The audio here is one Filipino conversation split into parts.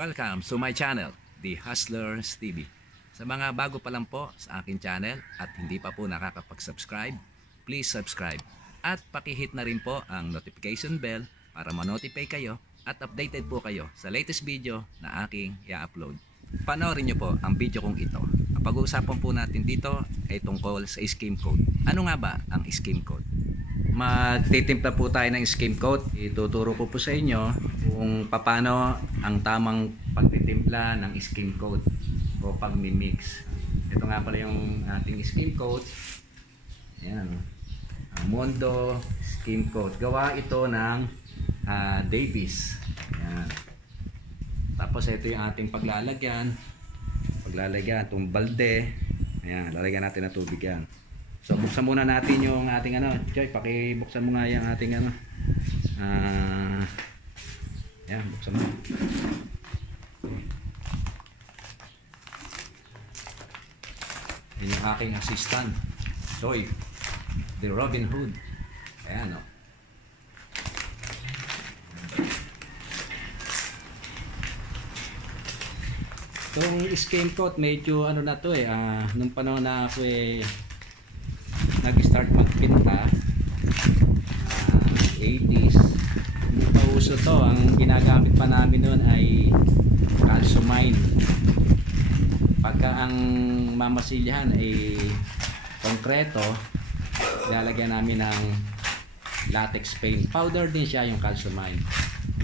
Welcome to my channel, The Hustlers TV. Sa mga bago pa lang po sa akin channel at hindi pa po nakakapag-subscribe, please subscribe at pakihit na rin po ang notification bell para ma-notify kayo at updated po kayo sa latest video na aking i-upload. Panoorin nyo po ang video kong ito. Ang pag-uusapan po natin dito ay tungkol sa scheme code. Ano nga ba ang scheme code? Magtitimpla po tayo ng scheme code. Ituturo ko po sa inyo kung paano ang tamang pagtitimpla ng scheme code o pagmi-mix. Ito nga pala yung ating scheme code. Ayan. Mondo scheme code. Gawa ito ng Davis. Ayan. Tapos ito yung ating paglalagyan. Itong balde. Ayan, lalagyan natin ng tubig yan. So buksan muna natin yung ating Joy, pakibuksan mo nga yung ating yan, buksan mo. Yan yung aking assistant, Joy, the Robin Hood. Ayan, o. Itong scheme code, medyo na to nung panahon na ako nag-start magpinta, 80s, hindi pa uso to. Ang ginagamit pa namin noon ay calcimine. Pagka ang mamasilyahan ay konkreto, lalagyan namin ng latex paint. Powder din siya yung calcimine.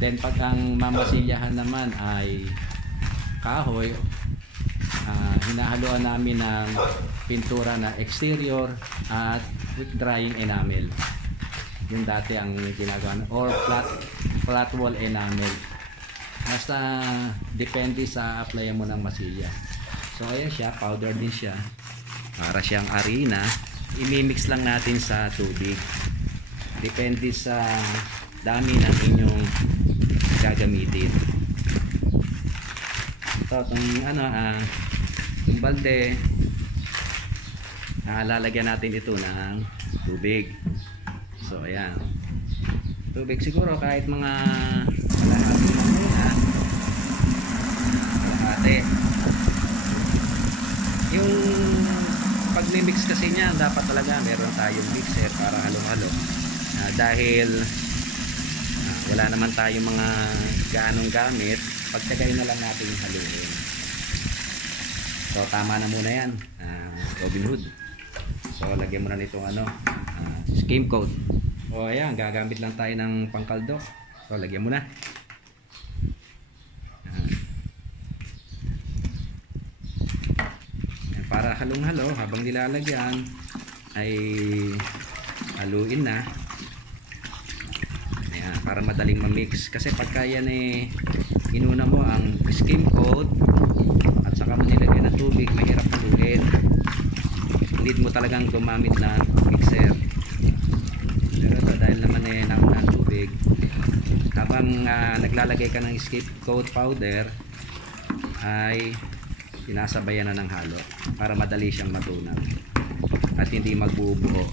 Then pag ang mamasilyahan naman ay kahoy, hinahaluan namin ng pintura na exterior at quick drying enamel. Yung dati ang ginagawa, or flat wall enamel. Basta depende sa applyan mo ng masilya. So ayan siya, powder din siya. Para siyang arena. Imimix lang natin sa tubig. Depende sa dami ng inyong gagamitin. Ito, yung balde, lalagyan natin ito ng tubig. So ayan, tubig siguro kahit mga kalahati. Yung pag-mix kasi niya, dapat talaga meron tayong mixer para halo-halo, dahil wala naman tayong mga gaanong gamit. Pagtagay na lang natin yung haluin. So tama na muna yan, Robin Hood. So lagyan mo na nitong scheme code. O ayan, gagamit lang tayo ng pangkaldo. So lagyan mo na. Para halong-halo, habang nilalagyan ay haluin na. Ayan, para madaling ma-mix. Kasi pagka yan inuna mo ang scheme code at saka mo nilagyan ng tubig, mahirap haluin. Need mo talagang gumamit ng mixer. Pero ito, dahil naman nauna ang tubig, habang naglalagay ka ng scheme code powder ay sinasabayan na ng halo para madali siyang matunaw at hindi magbubuo.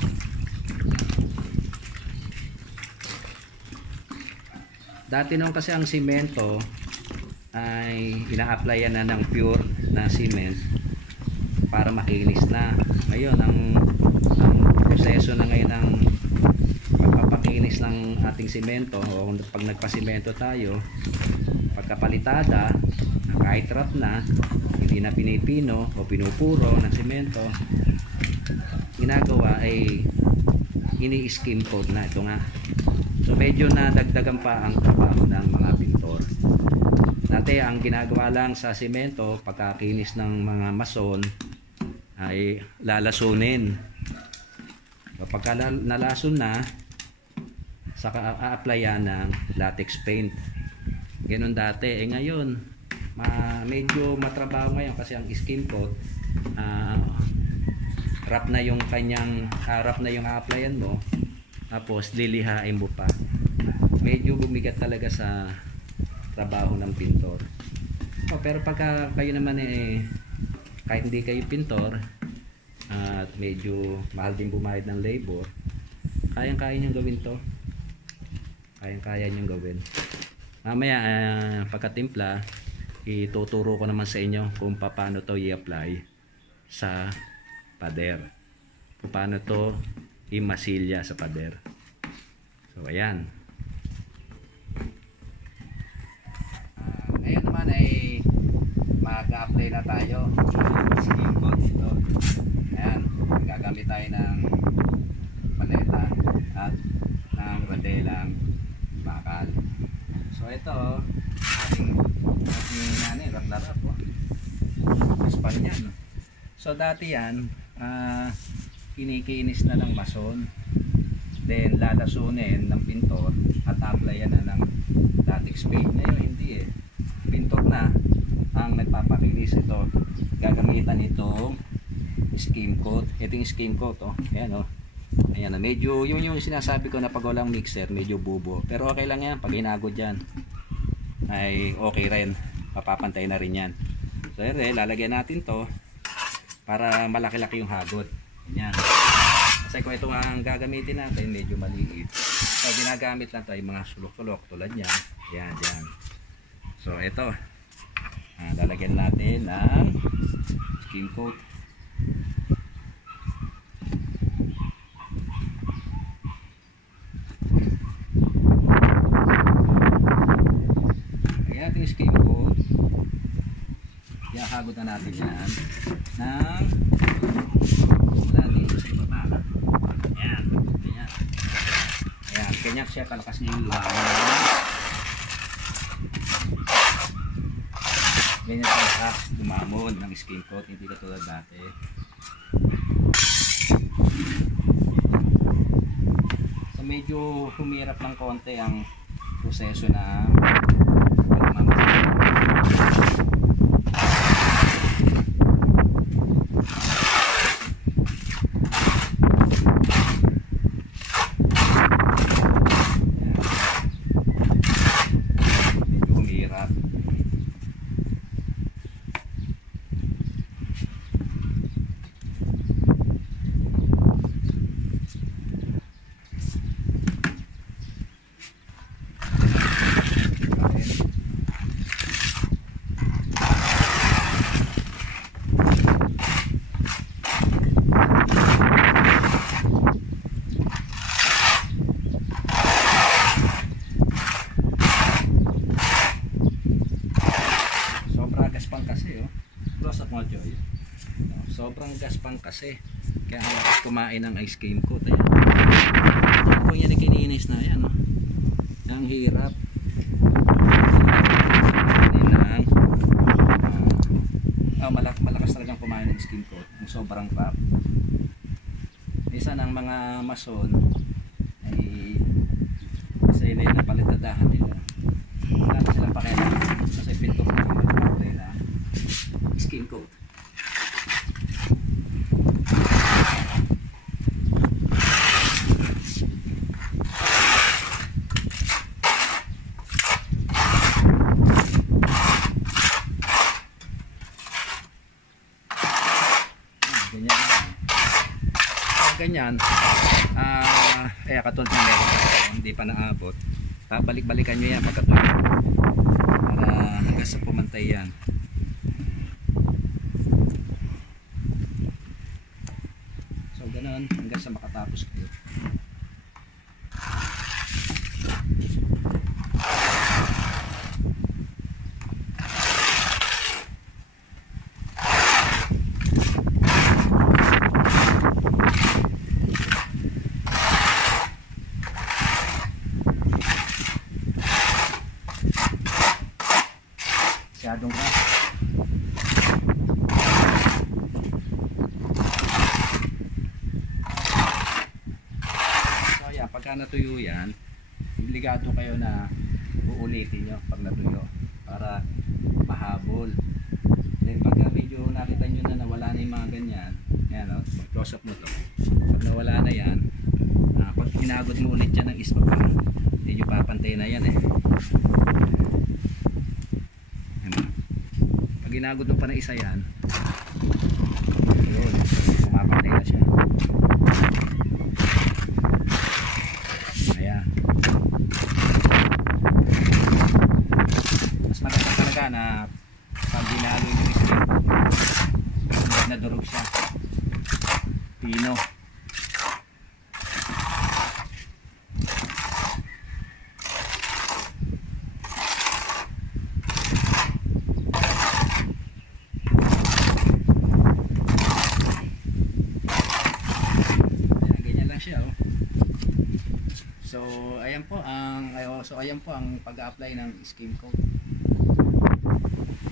Dati nung kasi ang simento ay ina-applyan na ng pure na cement para makinis na. Ngayon ang proseso na ngayon ng pagpapakinis ng ating simento, o pag nagpasimento tayo, pagkapalitada, kahit rap na, hindi na pinipino o pinupuro ng simento, ginagawa ay ini-scheme code na. Ito nga. So medyo nadagdagan pa ang trabaho ng mga pintor. Dati ang ginagawa lang sa simento, pagkakinis ng mga mason ay lalasunin. Kapag nalason na, saka a-applyan ng latex paint. Ganun dati. Ngayon medyo matrabaho ngayon kasi ang scheme code, wrap na yung kanyang wrap na yung a-applyan mo, tapos lilihain mo pa. Medyo bumigat talaga sa trabaho ng pintor. Pero pagka kayo naman kahit hindi kayo pintor at medyo mahal din bumayad ng labor, kayang-kaya nyo gawin to. Kayang-kaya nyo gawin. Mamaya pagkatimpla, ituturo ko naman sa inyo kung paano to i-apply sa pader, kung paano to imasilya sa pader. So ayan. Ngayon naman ay mag-apply na tayo ng skin coat ito. Ayan, gagamit tayo ng paleta at ng rodelang bakal. So ito ating rap-larap po. Span yan. So dati yan kinikinis na ng mason, then lalasunin ng pintor at applyan na ng latex paint. Ngayon hindi eh, pintor na ang nagpapakinis. Ito gagamitan itong skim coat. Ito yung skim coat, oh. Ayan, oh. Ayan, medyo yung sinasabi ko na pag walang mixer medyo bubo, pero okay lang yan. Pag hinagod yan ay okay rin, mapapantay na rin yan. So ayan, lalagyan natin to para malaki-laki yung hagod. Ayan. Kasi kung ito ang gagamitin natin medyo maliit, so ginagamit lang tayo mga sulok-sulok tulad yan. Ayan, yan. So ito lalagyan natin ng skim coat. Ayan, ito yung skim coat. Ihahagod na natin yan ng mula dito sa ibaba. Ayan, ayan. Ayan, ganyan siya kalakas niya yung ganyan kalakas gumamon ng skin coat, hindi katulad dati. So medyo humirap ng konti ang proseso na sobrang gaspang kasi, kaya halos kumain ng ice cream coat. Ayan, kung yan ikininis na yan, oh. Ang hirap malakas talagang kumain ng skin coat, ang sobrang pop. Minsan ang mga mason ay sa ilay na palitadahan nila, wala na silang pakialam kasi pinto na skin coat. Ganyan, kaya katulad ng meron pa, hindi pa naabot, balik-balikan nyo yan pagkatuloy para hanggang sa pumantay yan. So ganun hanggang sa makatapos kayo. Masyadong ka. So yan, pagka natuyo yan, obligado kayo na uulitin nyo pag natuyo para mahabol. Then pagka medyo nakita nyo na nawala na yung mga ganyan, yan o, mag-close up mo to. Pag nawala na yan, pag hinagod mo ulit yan ng ispa, hindi nyo papantay na yan eh. Ginagod mo pa na isa yan, yun, pumapantay na siya. Ayan, mas maganda talaga na ayan po ang pag-apply ng skim coat.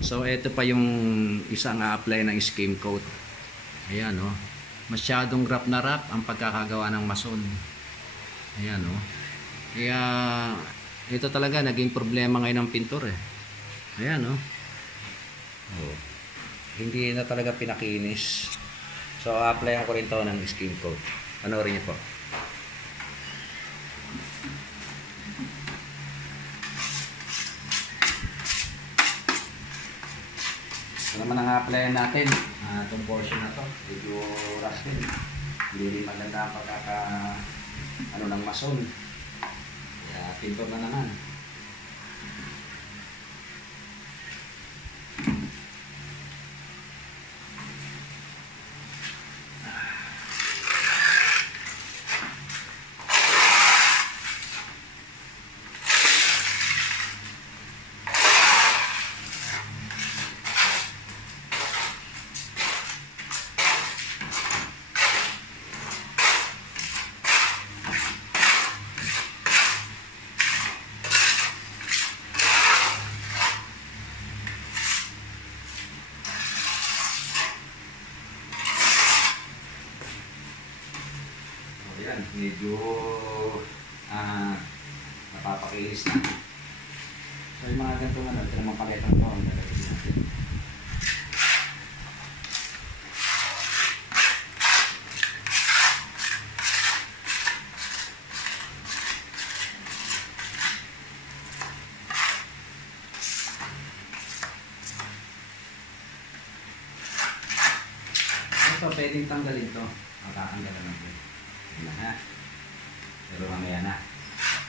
So ito pa yung isang a-apply ng skim coat. Ayan oh. Masyadong rap na rap ang pagkakagawa ng mason. Ayan oh. Kaya ito talaga naging problema ngayon ng pintor eh. Ayan oh. Oh. Hindi na talaga pinakinis. So applyan ko rin to ng skim coat. Panoorin niyo po. Ito naman ang applyan natin. Itong portion na to. Medyo rusted. Hindi rin maganda ang ng mason. Kaya pintor na naman. Ayan, medyo napapakilis na. So yung mga ganitong ito naman paletang to ang lalagay natin. Ito, pwedeng tanggalin to. Makakanggalan natin. Ayan na ha. Pero mamaya na.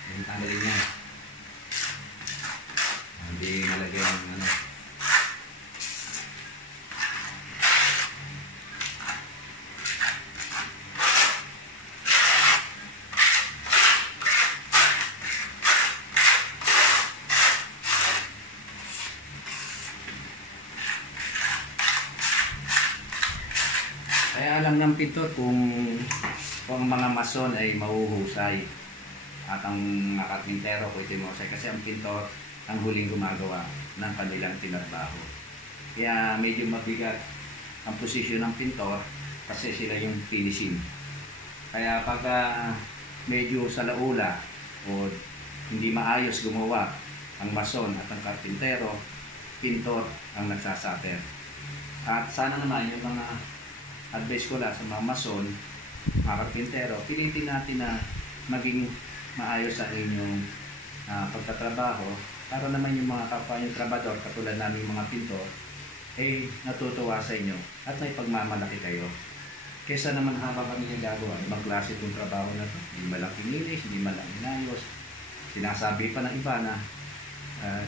Pwedeng tanggalin yan. Hindi nalagyan ng ano. Kaya alam ng pintor kung ang mga mason ay mahuhusay at ang mga karpintero ko itinusay kasi ang pintor ang huling gumagawa ng kanilang tinatbaho. Kaya medyo mabigat ang posisyon ng pintor kasi sila yung finishing. Kaya pag medyo sa laula o hindi maayos gumawa ang mason at ang karpintero, pintor ang nagsasater. At sana naman yung mga advice ko lang sa mga mason, mga karpintero, pilitin natin na maging maayos sa inyong pagtatrabaho para naman yung mga kapwa yung trabador katulad namin mga pintor ay natutuwa sa inyo at may pagmamalaki kayo. Kesa naman habang kami yung gagawa, ibang klase itong trabaho na ito, hindi malang kinilis, hindi malang inayos, sinasabi pa ng iba na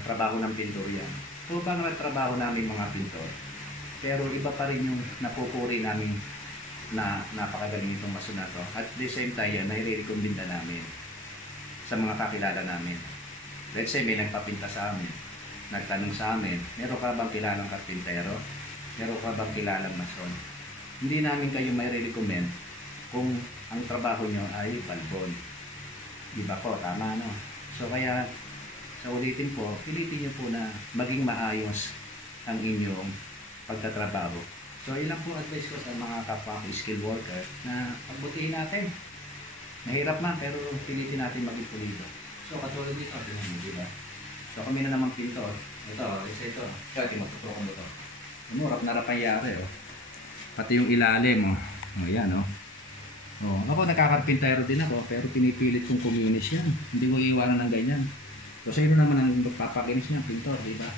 trabaho ng pintor yan. So ba naman trabaho namin mga pintor? Pero iba pa rin yung napupuri namin na napakagaling itong mason na to. At the same time, nai-recommenda namin sa mga kakilala namin. Let's say may nagpapinta sa amin, nagtanong sa amin, meron ka bang kilalang karpintero? Meron ka bang kilalang mason? Hindi namin kayo may recommend kung ang trabaho nyo ay balbon. Diba po? Tama no? So kaya, sa ulitin po, pilitin nyo po na maging maayos ang inyong pagtatrabaho. So ilang po advice ko sa mga kapwa ko skilled worker na pagbutihin natin. Mahirap man pero pilitin natin maging pulido. So katulad dito, diba? So kami na naman pintor. Ito, ito. Kaya magtutukan mo ito. Rap na rap ang yari oh. Pati yung ilalim oh. O yan oh. Oh, ako nagkakarpintero din ako pero pinipilit kong kuminis yan. Hindi ko iiwanan ng ganyan. So sino naman ang magpapakinis niya? Pintor, diba?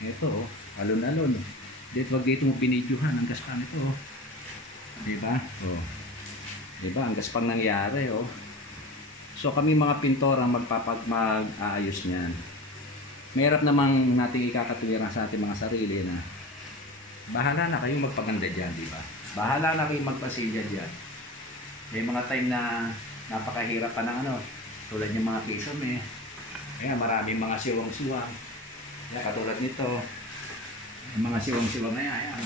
Ito oh, alon-alon oh. Dito wag dito mo binidyohan ang gaspang ito oh. Diba? Oh. Diba? Ang gaspang nangyari oh. So kami mga pintor ang mag-aayos niyan. Mahirap namang nating ikakatuwiran sa ating mga sarili na bahala na kayong magpaganda dyan, diba? Bahala na kayong magpasilya dyan. May mga time na napakahirap pa ng ano, tulad ng mga kisame. Kaya maraming mga siwang-siwang. Kaya katulad nito, yung mga siwang-siwang na yan,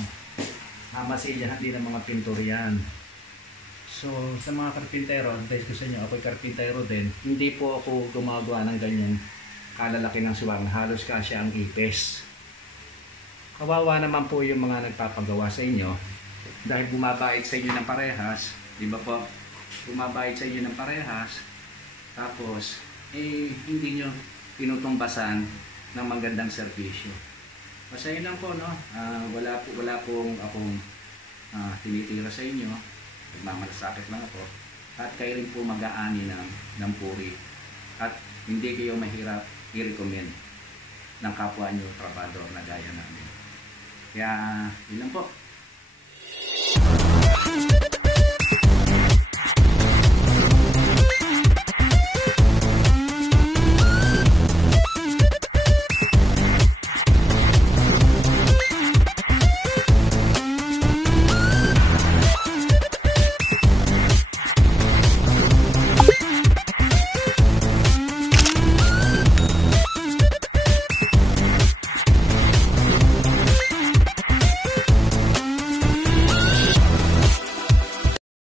mamasilyahan din ng mga pintor yan. So, sa mga karpintero, advice ko sa inyo, ako'y karpintero din, hindi po ako gumagawa ng ganyan kalalaki ng siwang, halos kasya ang ipes. Kawawa naman po yung mga nagpapagawa sa inyo dahil bumabait sa inyo ng parehas, di ba po? Bumabait sa inyo ng parehas, tapos, hindi nyo tinutumbasan ng magandang serbisyo. Basta yun lang po, no? Wala pong akong tinitira sa inyo. Nagmamalasakit lang ako. At kayo rin po mag-aani ng puri. At hindi kayo mahirap i-recommend ng kapwa nyo trabador na gaya namin. Kaya, yun lang po.